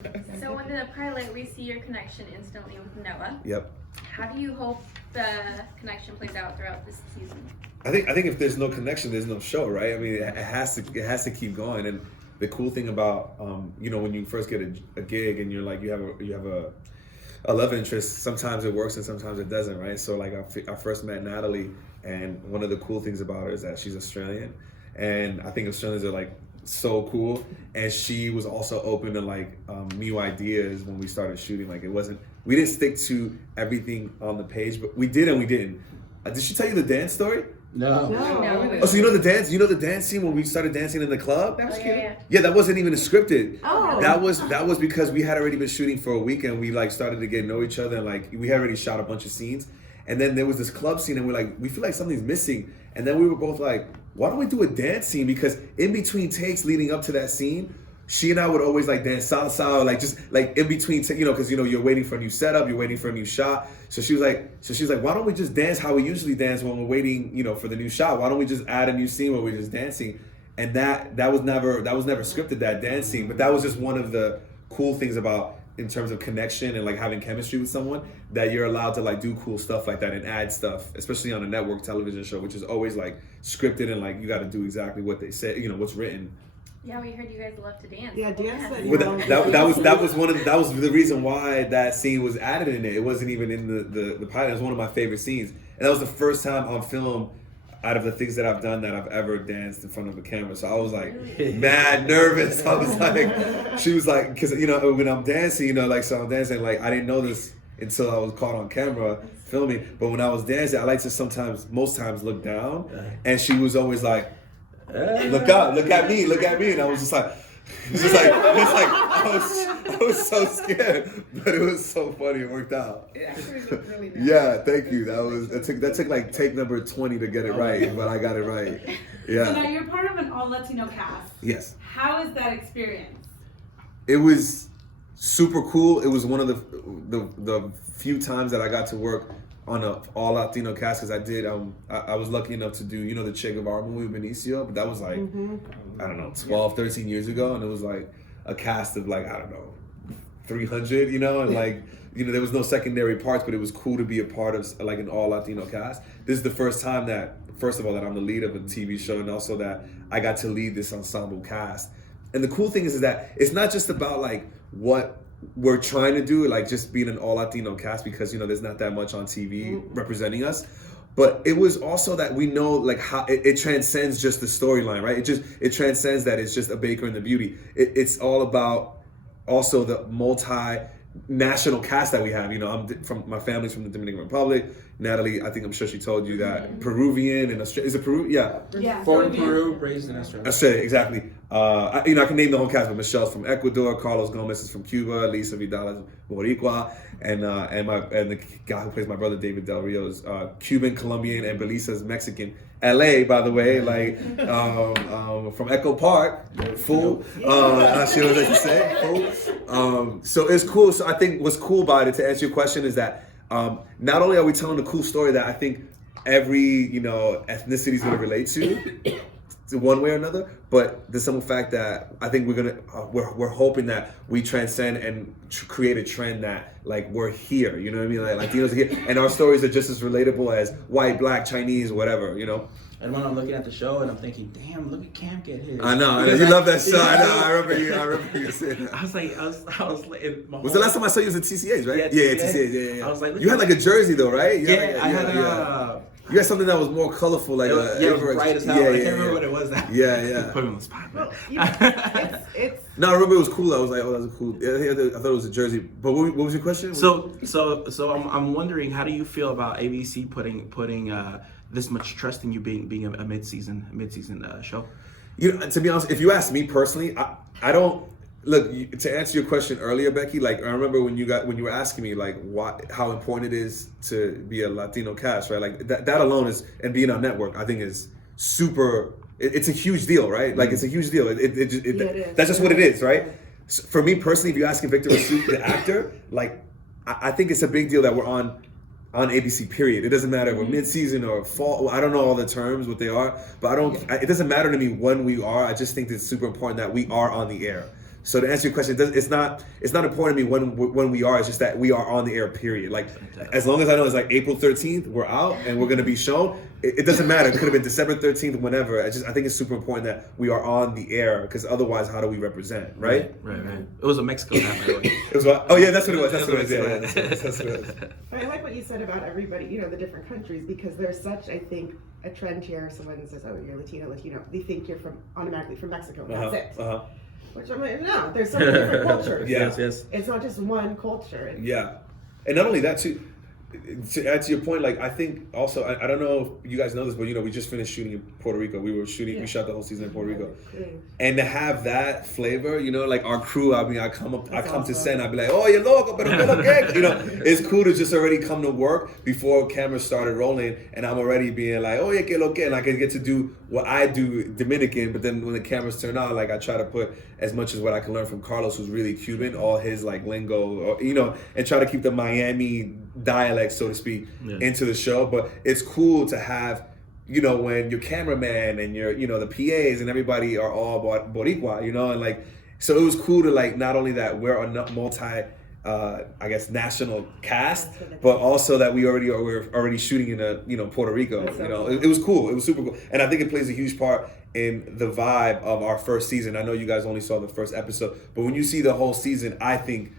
So in the pilot, we see your connection instantly with Noah. Yep. How do you hope the connection plays out throughout this season? I think if there's no connection, there's no show, right? I mean, it has to keep going. And the cool thing about when you first get a gig and you're like you have a love interest, sometimes it works and sometimes it doesn't, right? So like I first met Nathalie, and one of the cool things about her is that she's Australian, and I think Australians are like so cool, and she was also open to like new ideas when we started shooting. Like we didn't stick to everything on the page, but we did and we didn't. Did she tell you the dance story? No. Oh, so you know the dance scene when we started dancing in the club? That was cute. Yeah, that wasn't even scripted. Oh. That was because we had already been shooting for a week, and we like started to get to know each other, and like we had already shot a bunch of scenes. And then there was this club scene, and we feel like something's missing. And then we were both like, why don't we do a dance scene? Because in between takes leading up to that scene, she and I would always like dance salsa, like just like in between, because you're waiting for a new setup, you're waiting for a new shot. So she was like, why don't we just dance how we usually dance when we're waiting, for the new shot? Why don't we just add a new scene where we're just dancing? And that was never scripted, that dance scene. But that was just one of the cool things about, in terms of connection and like having chemistry with someone, that you're allowed to like do cool stuff like that and add stuff, especially on a network television show, which is always like scripted and like you got to do exactly what they said, what's written. Yeah, we heard you guys love to dance. Yeah, dance. Well, that was the reason why that scene was added in it. It wasn't even in the pilot. It was one of my favorite scenes, and that was the first time on film, out of the things that I've done, that I've ever danced in front of a camera. So I was like mad nervous. I was like, she was like, because when I'm dancing, so I'm dancing, like I didn't know this until I was caught on camera filming. But when I was dancing, I like to most times look down, and she was always like, look up, look at me, and I was just like, I was so scared, but it was so funny. It worked out. It actually looked really nice. Yeah, thank you. That took like take number 20 to get it right, but I got it right. Yeah. So now you're part of an all Latino cast. Yes. How is that experience? It was super cool. It was one of the few times that I got to work on a all Latino cast, because I did. I was lucky enough to do the Che Guevara movie with Benicio, but that was like I don't know 12, 13 years ago, and it was like a cast of like 300, and like there was no secondary parts, but it was cool to be a part of like an all Latino cast. This is the first time that, first of all, that I'm the lead of a TV show, and also that I got to lead this ensemble cast. And the cool thing is that it's not just about like what we're trying to do, like just being an all Latino cast, because there's not that much on TV representing us, but it was also that we know like how it transcends just the storyline, right? It transcends that it's just a baker and the beauty. It's all about also the multi-national cast that we have. My family's from the Dominican Republic. Nathalie, I'm sure she told you that, Peruvian and Australia. Is it Peru? Yeah. Born in Peru, raised in Australia. Australia, exactly. I can name the whole cast, but Michelle's from Ecuador, Carlos Gomez is from Cuba, Lisa Vidal is Boricua, and the guy who plays my brother David Del Rio is Cuban, Colombian, and Belisa is Mexican. LA, by the way, like from Echo Park, fool. She knows what to say, fool. So it's cool. So I think what's cool about it, to answer your question, is that not only are we telling a cool story that I think every ethnicity is going to relate to one way or another, but the simple fact that I think we're hoping that we transcend and create a trend that like we're here, you know what I mean? Like Latinos are here, and our stories are just as relatable as white, black, Chinese, whatever, And when I'm looking at the show and I'm thinking, damn, look at Cam get his. I know, you love that show. I know. I remember you saying that. I was like, Was the last time I saw you was at TCA's, right? Yeah, TCA's. Yeah. I was like, you had like a jersey though, right? I You had something that was more colorful, like it was bright as hell. I can't remember what it was. Yeah. Put him on the spot, man. It's No, I remember it was cool. I was like, oh, that's cool. Yeah, I thought it was a jersey. But what was your question? So I'm wondering, how do you feel about ABC putting this much trust in you being a mid-season show? To be honest, if you ask me personally, I don't look. To answer your question earlier, Becky, like I remember when you were asking me like how important it is to be a Latino cast, right? Like that alone is, and being on network, I think is super. It's a huge deal, right? Like it's a huge deal. It is. That's just what it is, right? So for me personally, if you're asking Victor Rasuk, the actor, like I think it's a big deal that we're on ABC, period. It doesn't matter if we're mid-season or fall. I don't know all the terms, what they are, but it doesn't matter to me when we are. I just think it's super important that we are on the air. So to answer your question, it's not important to me when we are. It's just that we are on the air. Period. Like as long as I know it's like April 13th, we're out and we're gonna be shown. It doesn't matter. It could have been December 13th, whenever. I think it's super important that we are on the air because otherwise, how do we represent? Right. It was a Mexico hat, by the way. It was what? Oh yeah, that's what it was. That's what it was. Yeah, that's what it was. But I like what you said about everybody, the different countries, because there's such, I think, a trend here. Someone says, "Oh, you're Latino," they think you're automatically from Mexico. That's it. Which I'm like, no, there's so many different cultures. Yes. It's not just one culture. Yeah, and not only that too. To add to your point, like I think also I don't know if you guys know this, but we just finished shooting in Puerto Rico. We shot the whole season in Puerto Rico, and to have that flavor, like our crew. I mean, I come to set, I'd be like, "Oh, you're loco, pero que lo que?" It's cool to just already come to work before cameras started rolling, and I'm already being like, "Oh, yeah, que lo que?" And I can get to do what I do Dominican, but then when the cameras turn on, like I try to put as much as what I can learn from Carlos, who's really Cuban, all his like lingo, and try to keep the Miami dialect, so to speak, into the show. But it's cool to have, when your cameraman and your, the PAs and everybody are all Boricua, and like, so it was cool to like, not only that we're a multi, I guess, national cast, but also that we're already shooting in Puerto Rico. It was cool. It was super cool, and I think it plays a huge part in the vibe of our first season. I know you guys only saw the first episode, but when you see the whole season, I think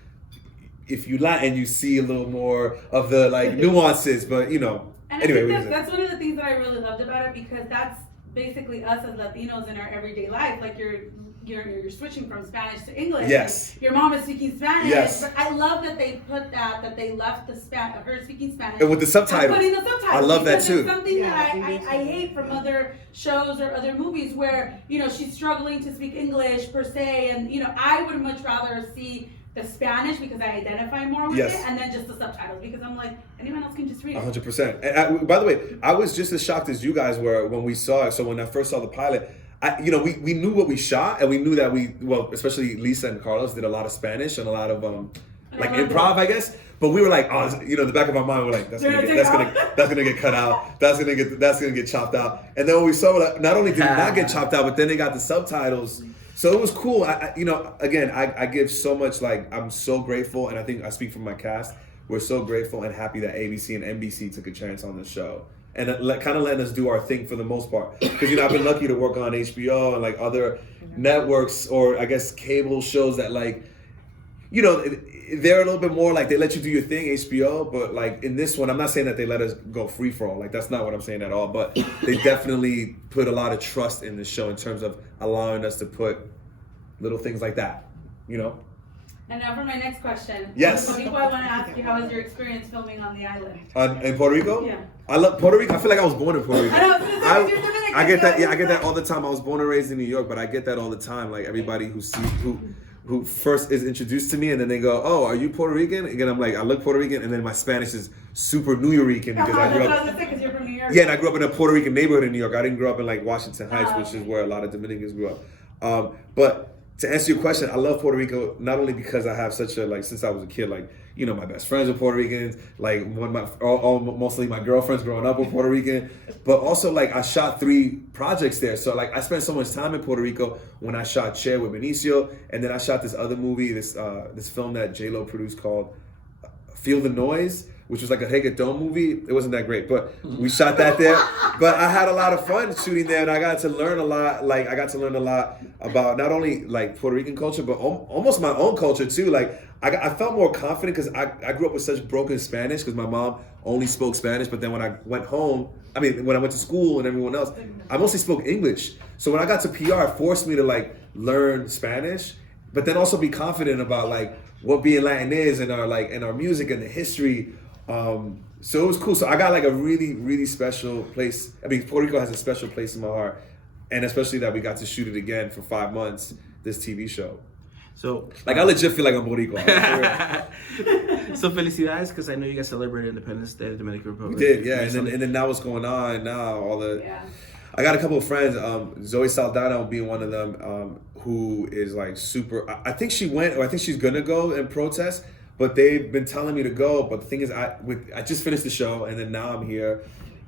if you Latin, you see a little more of the like nuances. But And anyway, I think that's one of the things that I really loved about it, because that's basically us as Latinos in our everyday life. Like you're switching from Spanish to English. Yes. Your mom is speaking Spanish. Yes. But I love that they put that they left her speaking Spanish. And with the subtitles. Putting the subtitles. I love that too. It's something that I hate from other shows or other movies where, she's struggling to speak English per se. And, I would much rather see the Spanish because I identify more with it, and then just the subtitles because I'm like, anyone else can just read it. 100%. And by the way, I was just as shocked as you guys were when we saw it. So when I first saw the pilot, we knew what we shot, and we knew that especially Lisa and Carlos did a lot of Spanish and a lot of like improv, I guess. But we were like, the back of our mind, we're like, that's gonna get cut out. That's gonna get chopped out. And then when we saw it, not only did it not get chopped out, but then they got the subtitles. So it was cool. I give so much, like, I'm so grateful, and I think I speak for my cast. We're so grateful and happy that ABC and NBC took a chance on the show and kind of letting us do our thing for the most part. Because, I've been lucky to work on HBO and like other networks or I guess cable shows that like, they're a little bit more like they let you do your thing, HBO, but like in this one, I'm not saying that they let us go free for all. Like that's not what I'm saying at all. But they definitely put a lot of trust in the show in terms of allowing us to put little things like that, And now for my next question. Yes. So people, I want to ask you, how was your experience filming on the island? In Puerto Rico? Yeah. I love Puerto Rico. I feel like I was born in Puerto Rico. I know, you're Dominican, I get that. so Yeah, I get that all the time. I was born and raised in New York, but I get that all the time. Like everybody who first is introduced to me, and then they go, "Oh, are you Puerto Rican?" Again, I'm like, I look Puerto Rican, and then my Spanish is super New Yorican because I grew up. Because you're from New York. Yeah, and I grew up in a Puerto Rican neighborhood in New York. I didn't grow up in like Washington Heights, which is where a lot of Dominicans grew up. But to answer your question, I love Puerto Rico not only because I have such a since I was a kid, my best friends are Puerto Ricans. Like mostly my girlfriends growing up were Puerto Rican, but also I shot 3 projects there. So I spent so much time in Puerto Rico when I shot Che with Benicio, and then I shot this other movie, this film that J-Lo produced called Feel the Noise, which was like a reggaeton movie. It wasn't that great, but we shot that there. But I had a lot of fun shooting there, and I got to learn a lot. I got to learn a lot about not only Puerto Rican culture, but almost my own culture too. I felt more confident because I grew up with such broken Spanish because my mom only spoke Spanish. But then when I went home, when I went to school and everyone else, I mostly spoke English. So when I got to PR, it forced me to learn Spanish, but then also be confident about what being Latin is and our music and the history. So it was cool. So I got a really, really special place. Puerto Rico has a special place in my heart, and especially that we got to shoot it again for 5 months, this TV show. So I legit feel like I'm Boricua. So felicidades, because I know you guys celebrated Independence Day of the Dominican Republic. We did, yeah. And then now what's going on now, I got a couple of friends, Zoe Saldana being one of them, who is super, I think she went, or I think she's gonna go and protest, but they've been telling me to go. But the thing is, I just finished the show, and then now I'm here.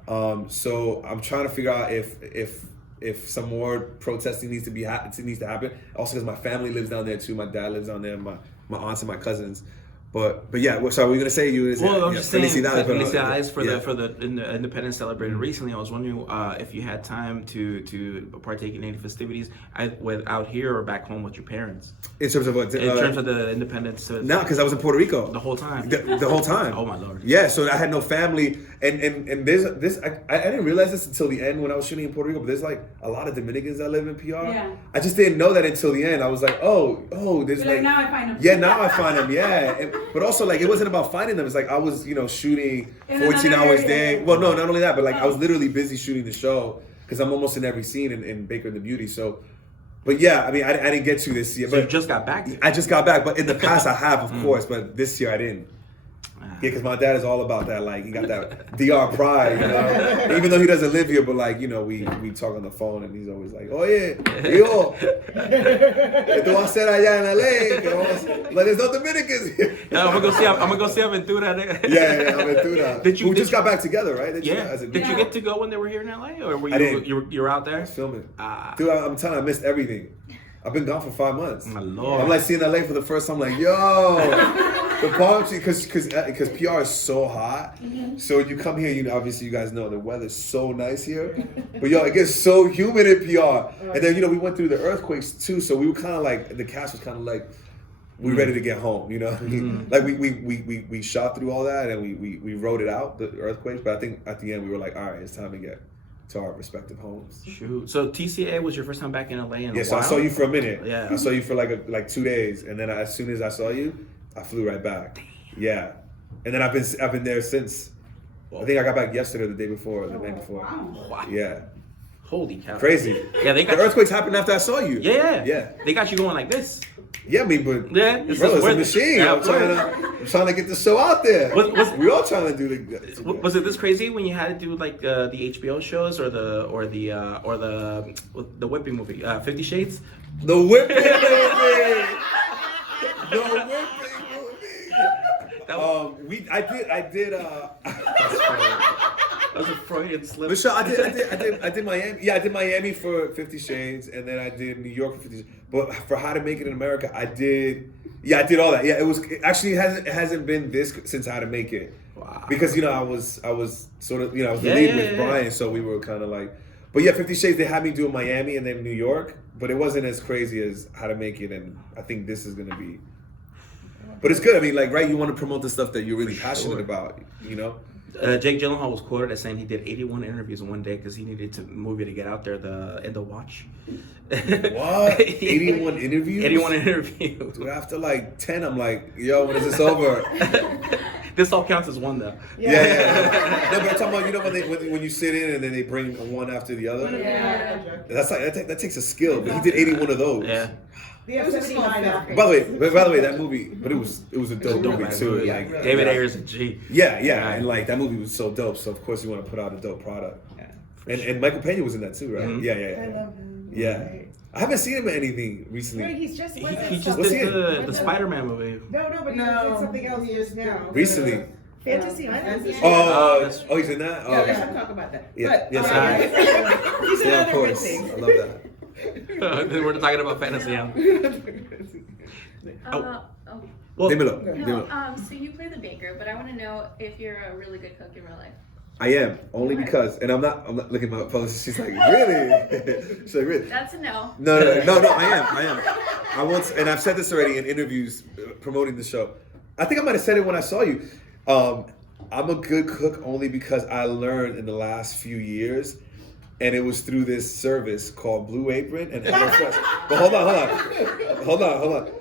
So I'm trying to figure out if if some more protesting needs to happen. Also because my family lives down there too. My dad lives down there. My aunts and my cousins. But yeah, so what were you gonna say? I'm just saying, Felicidades for the independence celebrated recently. I was wondering if you had time to partake in any festivities out here or back home with your parents. In terms of what? In terms of the independence. No, because I was in Puerto Rico the whole time. The whole time. Oh my Lord. Yeah, so I had no family, and there's this. I didn't realize this until the end when I was shooting in Puerto Rico. But there's like a lot of Dominicans that live in PR. Yeah. I just didn't know that until the end. I was like, oh, there's You're like, now I find them. Yeah, now I find them. Yeah, but also like it wasn't about finding them. It's like I was shooting 14 hours a day. Well, no, not only that, but like I was literally busy shooting the show because I'm almost in every scene in Baker and the Beauty. So, but yeah, I mean, I didn't get to this year. So but you just got back? I just got back, but in the past I have, of course, but this year I didn't. Yeah, because my dad is all about that. Like, he got that DR pride, Even though he doesn't live here, but like, we talk on the phone and he's always like, oye, hijo, ¿qué tú vas a hacer allá en LA? Like, there's no Dominicans here. Yeah, I'm gonna go see Aventura. Yeah, Aventura. Who just got back together, right? Did you get to go when they were here in LA, or were you? I didn't. You were out there? I was filming. Dude, I'm telling you, I missed everything. I've been gone for 5 months. My Lord. I'm like seeing LA for the first time. Like, yo, the palm tree, because PR is so hot. So when you come here, obviously you guys know the weather's so nice here. But yo, it gets so humid in PR. And then we went through the earthquakes too. So we were kind of like, the cast was kind of like, we ready to get home. Like we shot through all that and we wrote it out, the earthquakes. But I think at the end we were like, all right, it's time to get to our respective homes. Shoot. So TCA was your first time back in LA in a while? So I saw you for a minute. Yeah. I saw you for like 2 days, and then as soon as I saw you, I flew right back. Yeah. And then I've been there since. I think I got back yesterday, or the day before, the night before. Wow. Yeah. Holy cow. Crazy. Yeah, the earthquakes happened after I saw you. Yeah. They got you going like this. Yeah, I mean, but it's a machine. Yeah, I'm trying to get the show out there. We're all trying to do the. Was it this crazy when you had to do like the HBO shows or the whipping movie, 50 Shades? The whipping movie. The whipping movie. I did. That's funny. That was a Freudian slip. Michelle, I did Miami. Yeah, I did Miami for 50 Shades, and then I did New York for 50 Shades. But for How to Make It in America, I did all that. Yeah, it hasn't been this since How to Make It. Wow. Because I was sort of I was the lead with Brian, so we were kind of like. But yeah, 50 Shades they had me do Miami and then New York, but it wasn't as crazy as How to Make It, and I think this is gonna be. But it's good. I mean, like, right? You want to promote the stuff that you're really passionate about, Jake Gyllenhaal was quoted as saying he did 81 interviews in one day because he needed the movie to get out there in the watch. What? 81 interviews? 81 interviews. Dude, after like 10, I'm like, yo, when is this over? This all counts as one though. Yeah. No, but I'm talking about when you sit in and then they bring one after the other. Yeah. That's like that takes a skill. But he did 81 of those. Yeah. By the way, that movie, but it was a dope movie too. Yeah. Like David Ayer's a G. Yeah, and like that movie was so dope. So of course you want to put out a dope product. Yeah. And Michael Pena was in that too, right? Mm-hmm. Yeah. I love him. Yeah. I haven't seen him in anything recently. Right, he's just He just did the Spider-Man movie. No, but he did something else just now. Recently. Fantasy Island. Oh, he's in that? Oh, Yeah, we should talk about that. Yeah, But, yes, he's in yeah, of other course. things. I love that. We're talking about fantasy. Well, No, so you play the baker, but I want to know if you're a really good cook in real life. I am, only because, and I'm not looking at my publicist, she's like, really? She's like, really? That's a no. No, I am. I once, and I've said this already in interviews promoting the show. I think I might have said it when I saw you. I'm a good cook only because I learned in the last few years, and it was through this service called Blue Apron and HelloFresh. But hold on.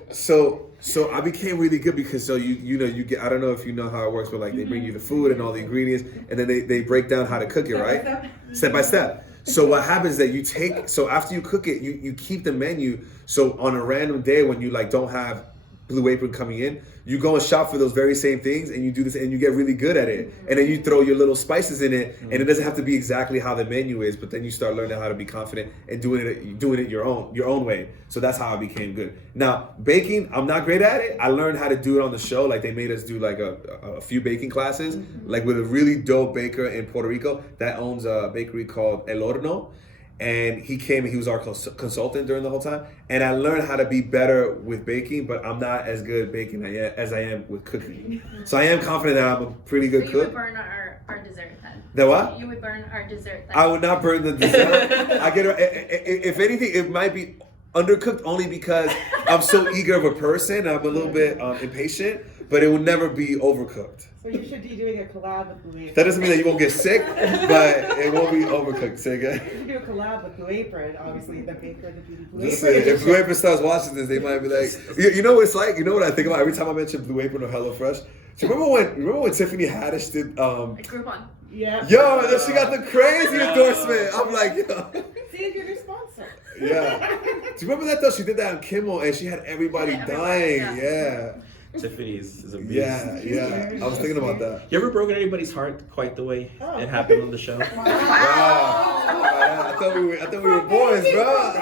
So I became really good because you get, I don't know if you know how it works, but like they bring you the food and all the ingredients, and then they break down how to cook it, right? Step by step. So what happens is that so after you cook it, you keep the menu. So on a random day when you like don't have Blue Apron coming in, you go and shop for those very same things, and you do this, and you get really good at it. And then you throw your little spices in it, and it doesn't have to be exactly how the menu is. But then you start learning how to be confident and doing it your own way. So that's how I became good. Now baking, I'm not great at it. I learned how to do it on the show. Like they made us do like a few baking classes, like with a really dope baker in Puerto Rico that owns a bakery called El Horno. and he came and he was our consultant during the whole time. And I learned how to be better with baking, but I'm not as good at baking as I am with cooking. So I am confident that I'm a pretty good So you cook. would burn our dessert then. The what? You would burn our dessert then. I would not burn the dessert. I get if anything, it might be undercooked only because I'm so eager of a person. I'm a little bit impatient, but it would never be overcooked. So you should be doing a collab with Blue Apron. That doesn't mean that you won't get sick, but it won't be overcooked. Say again. You should do a collab with Blue Apron, obviously the baker, the beauty Blue Listen, Apron. if Blue Apron starts watching this, they might be like, you know what it's like? You know what I think about every time I mention Blue Apron or HelloFresh? Do you remember when Tiffany Haddish did Like Groupon. Yeah. Yo, and then she got the crazy endorsement. I'm like, yo. See if you're their sponsor. Yeah. Do you remember that though? She did that on Kimmel and she had everybody dying. Yeah. Tiffany is a beast. Yeah. I was thinking about that. You ever broken anybody's heart quite the way it happened on the show? Wow. I thought we were boys, bro.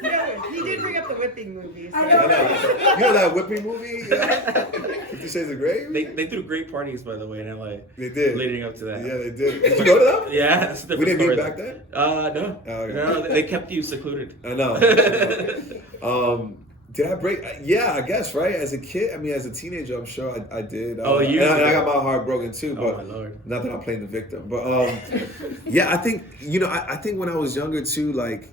Yeah, he did bring up the whipping movie. So. I I know. You know that whipping movie? 50 Shades of Grey? They threw great parties, by the way, in LA. They did. Leading up to that. Yeah, they did. Did you go to them? Yeah, it's a We different didn't meet story, back then? No. Oh, okay. No, they kept you secluded. I know. Did I break? Yeah, I guess, right? As a kid, I mean, as a teenager, I'm sure I did. Oh, you and I did? got my heart broken too, Oh, but my Lord. not that I'm playing the victim. But yeah, I think, I think when I was younger too, like,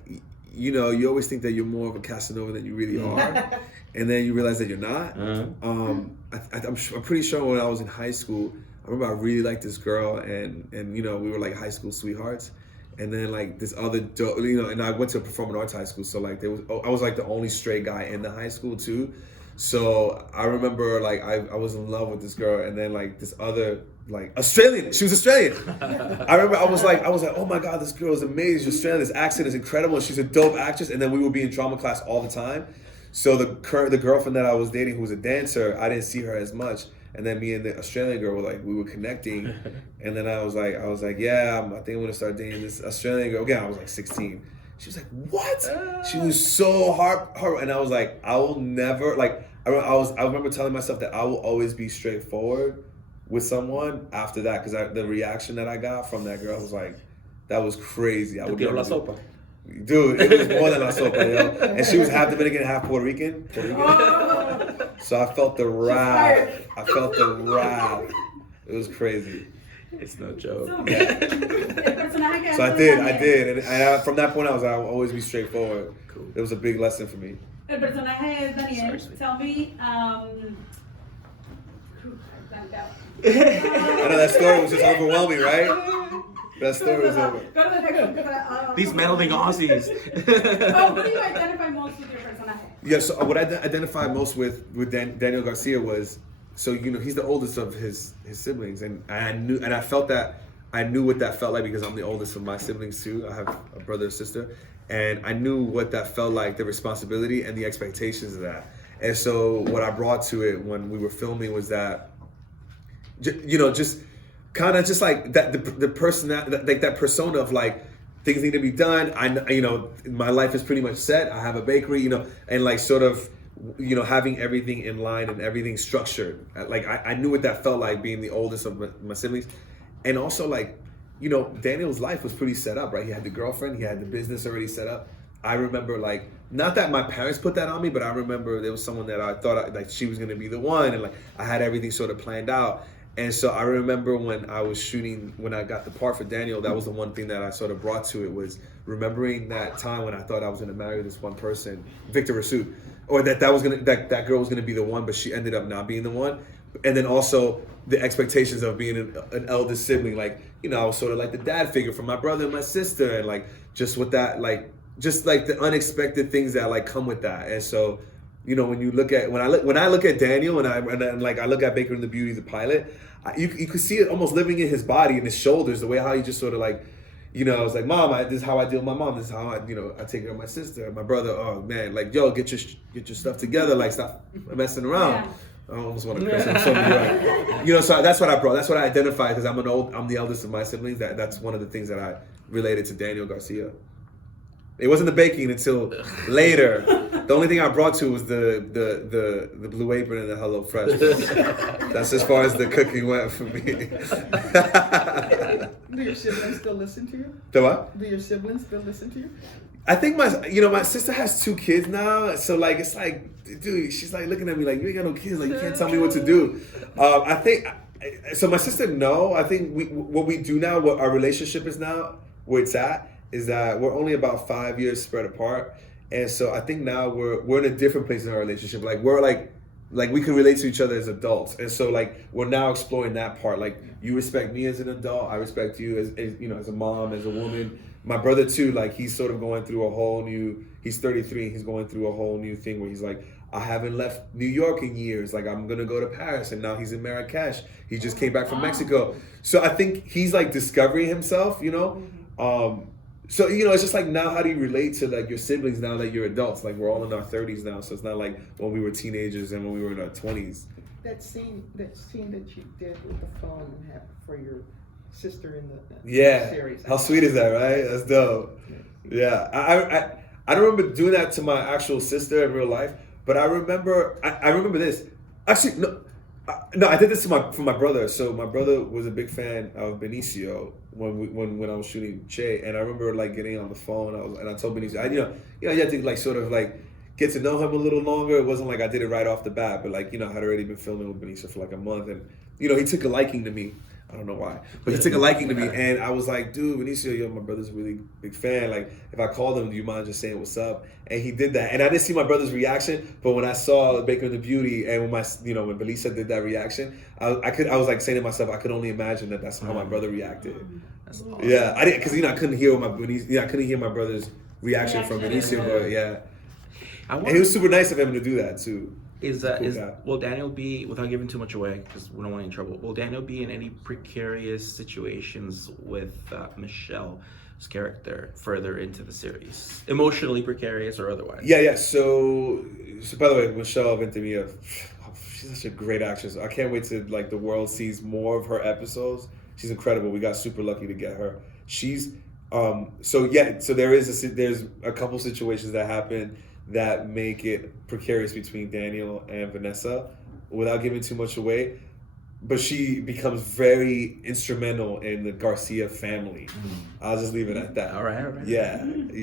you always think that you're more of a Casanova than you really are. And then you realize that you're not. Uh-huh. I'm pretty sure when I was in high school, I remember I really liked this girl and we were like high school sweethearts. And then like this other, and I went to a performing arts high school, so like I was like the only straight guy in the high school too. So I remember like I was in love with this girl, and then like this other like Australian, she was Australian. I remember I was like, oh my God, this girl is amazing. She's Australian, this accent is incredible, and she's a dope actress. And then we would be in drama class all the time. So the girlfriend that I was dating, who was a dancer, I didn't see her as much. And then me and the Australian girl we were connecting. And then I was like, yeah, I think I'm gonna start dating this Australian girl. Again, I was like 16. She was like, what? She was so hard. And I was like, I will never, like, I remember telling myself that I will always be straightforward with someone after that. Cause the reaction that I got from that girl was like, that was crazy. I would never do. Dude, it was more than La Sopa, yo. And she was half Dominican and half Puerto Rican. So I felt the wrath. It was crazy. It's no joke. So I did. And from that point, I'll always be straightforward. Cool. It was a big lesson for me. El personaje es Daniel. Sorry. Tell me, I know that story was just overwhelming, right? That story was over. Go to the next one. These meddling Aussies. What do you identify most with your personaje? Yeah, so what I identified most with Daniel García was, so he's the oldest of his siblings, and I knew what that felt like because I'm the oldest of my siblings too. I have a brother and sister, and I knew what that felt like, the responsibility and the expectations of that. And so what I brought to it when we were filming was that, just kind of just like that the person that persona of like, things need to be done. My life is pretty much set. I have a bakery, and like sort of, having everything in line and everything structured. Like I knew what that felt like being the oldest of my siblings, and also like, Daniel's life was pretty set up, right? He had the girlfriend, he had the business already set up. I remember like, not that my parents put that on me, but I remember there was someone that I thought like she was gonna be the one, and like I had everything sort of planned out. And so I remember when I was shooting, when I got the part for Daniel, that was the one thing that I sort of brought to it, was remembering that time when I thought I was going to marry this one person, Victor Rasuk, or that girl was going to be the one, but she ended up not being the one. And then also the expectations of being an eldest sibling, like, I was sort of like the dad figure for my brother and my sister, and like just with that, like just like the unexpected things that like come with that. And so, when you look at when I look at Daniel and I look at Baker and the Beauty, the pilot, you could see it almost living in his body and his shoulders, the way how he just sort of like, I was like, Mom, this is how I deal with my mom. This is how I take care of my sister, my brother. Oh man, like, yo, get your stuff together. Like, stop messing around. Yeah. I almost want to curse. I'm so New York. So that's what I brought. That's what I identified, because I'm the eldest of my siblings. That's one of the things that I related to Daniel García. It wasn't the baking until later. The only thing I brought to was the Blue Apron and the Hello Fresh. That's as far as the cooking went for me. Do your siblings still listen to you? The what? Do your siblings still listen to you? I think my sister has 2 kids now, so like it's like, dude, she's like looking at me like, you ain't got no kids, like you can't tell me what to do. I think so. My sister, no. I think what we do now, what our relationship is now, where it's at, is that we're only about 5 years spread apart, and so I think now we're in a different place in our relationship. Like we're like we can relate to each other as adults, and so like we're now exploring that part. Like you respect me as an adult, I respect you as you know, as a mom, as a woman. My brother too, like he's sort of going through a whole new. He's 33. He's going through a whole new thing where he's like, I haven't left New York in years. Like I'm gonna go to Paris, and now he's in Marrakesh. He just came back from Mexico. So I think he's like discovering himself, you know. So you know, it's just like now, how do you relate to like your siblings now that you're adults? Like we're all in our 30s now, so it's not like when we were teenagers and when we were in our 20s. That scene that you did with the phone and have for your sister in the series. How sweet is that, right? That's dope. Yeah, I don't remember doing that to my actual sister in real life, but I remember this. Actually, no, I did this for my brother. So my brother was a big fan of Benicio when I was shooting Che, and I remember like getting on the phone. I told Benicio, you had to like sort of like get to know him a little longer. It wasn't like I did it right off the bat, but like, you know, I had already been filming with Benicio for like a month, and you know, he took a liking to me. I don't know why, but he took a liking to me, and I was like, dude, Benicio, my brother's a really big fan. Like, if I called him, do you mind just saying what's up? And he did that, and I didn't see my brother's reaction, but when I saw Baker and the Beauty, and when when Belisa did that reaction, I was like saying to myself, I could only imagine that's how my brother reacted. That's awesome. Yeah, I didn't, because I couldn't hear I couldn't hear my brother's reaction from Benicio, but yeah, and he was super nice of him to do that too. Will Daniel be, without giving too much away because we don't want any trouble, will Daniel be in any precarious situations with Michelle's character further into the series, emotionally precarious or otherwise? Yeah. So by the way, Michelle Ventimiglia, she's such a great actress. I can't wait to like the world sees more of her episodes. She's incredible. We got super lucky to get her. She's so there's a couple situations that happen that make it precarious between Daniel and Vanessa without giving too much away. But she becomes very instrumental in the Garcia family. I'll just leave it at that. All right. Yeah.